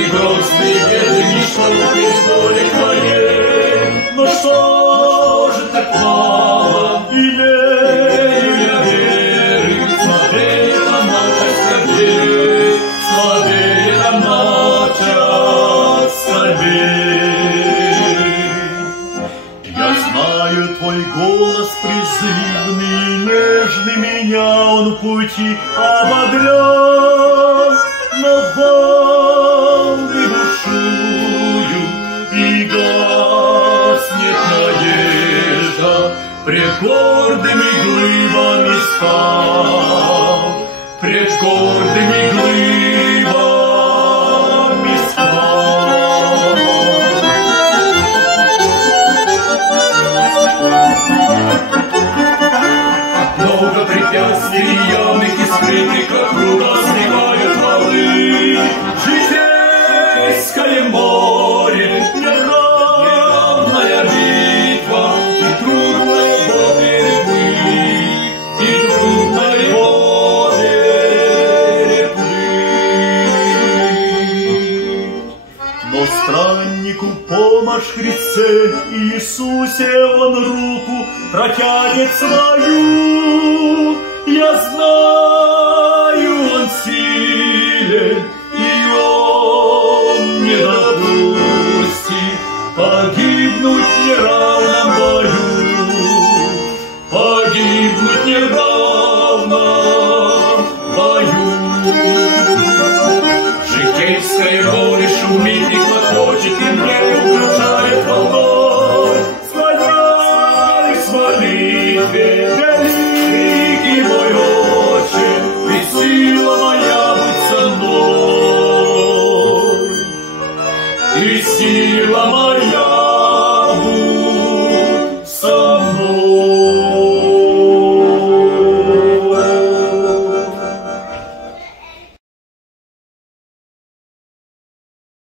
и грозные беды, ничто перед волей твоей. Но что же так мало имею я веры, смотреть на молча скорбей, смотреть на молча скорбей. Я знаю твой голос призывный, нежный меня он в пути ободрял, но волны бушую и гаснет надежда, пред гордыми глыбами стал, пред гордыми глыбами стал. Много препятствий явных и скрытых, как руда сливают валы. Житейское море, неравная битва, и трудно его переплыть, и трудно его переплыть. Но страннику помощь в Христе Иисусе он руку протянет свою. Я знаю, он силен, и он не допустит погибнуть в неравном бою, погибнуть в неравном бою. Житейское море шумит и клокочет, и мне угрожает волной. Склоняюсь в молитве